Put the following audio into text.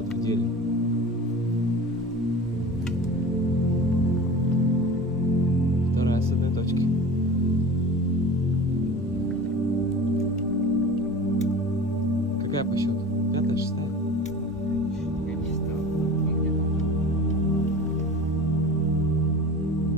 вклад в деле. Вторая с одной точки. Какая по счету? Пятая, шестая?